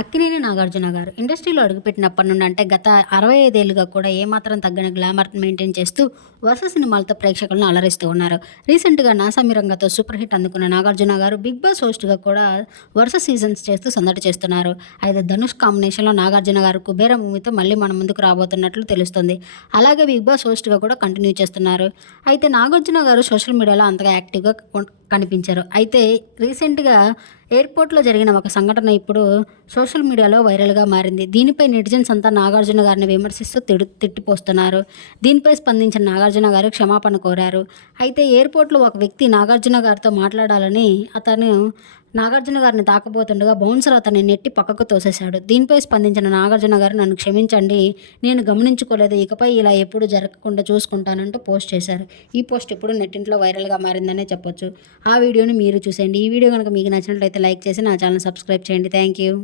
అక్కినేని నాగార్జున గారు ఇండస్ట్రీలో అడుగుపెట్టినప్పటి నుండి అంటే గత అరవై ఐదేళ్ళుగా కూడా ఏమాత్రం తగ్గని గ్లామర్ మెయింటైన్ చేస్తూ వరుస సినిమాలతో ప్రేక్షకులను అలరిస్తూ ఉన్నారు. రీసెంట్గా నాసామిరంగతో సూపర్ హిట్ అందుకున్న నాగార్జున గారు బిగ్ బాస్ హోస్ట్గా కూడా వరుస సీజన్స్ చేస్తూ సందడి చేస్తున్నారు. అయితే ధనుష్ కాంబినేషన్లో నాగార్జున గారు కుబేర మూవీతో మళ్ళీ మన ముందుకు రాబోతున్నట్లు తెలుస్తుంది. అలాగే బిగ్ బాస్ హోస్ట్గా కూడా కంటిన్యూ చేస్తున్నారు. అయితే నాగార్జున గారు సోషల్ మీడియాలో అంతగా యాక్టివ్గా కనిపించారు. అయితే రీసెంట్గా ఎయిర్పోర్ట్లో జరిగిన ఒక సంఘటన ఇప్పుడు సోషల్ మీడియాలో వైరల్గా మారింది. దీనిపై నెటిజన్స్ అంతా నాగార్జున గారిని విమర్శిస్తూ తిడు తిట్టిపోస్తున్నారు. దీనిపై స్పందించిన నాగార్జున గారు క్షమాపణ కోరారు. అయితే ఎయిర్పోర్ట్లో ఒక వ్యక్తి నాగార్జున గారితో మాట్లాడాలని అతను నాగార్జున గారిని తాకబోతుండగా బౌన్సర్ అతన్ని నెట్టి పక్కకు తోసేశాడు. దీనిపై స్పందించిన నాగార్జున గారు నన్ను క్షమించండి నేను గమనించుకోలేదు ఇకపై ఇలా ఎప్పుడు జరగకుండా చూసుకుంటానంటూ పోస్ట్ చేశారు. ఈ పోస్ట్ ఇప్పుడు నెట్టింట్లో వైరల్గా మారిందనే చెప్పొచ్చు. ఆ వీడియోని మీరు చూసేయండి. ఈ వీడియో కనుక మీకు నచ్చినట్లయితే లైక్ చేసి నా ఛానల్ సబ్స్క్రైబ్ చేయండి. Thank you.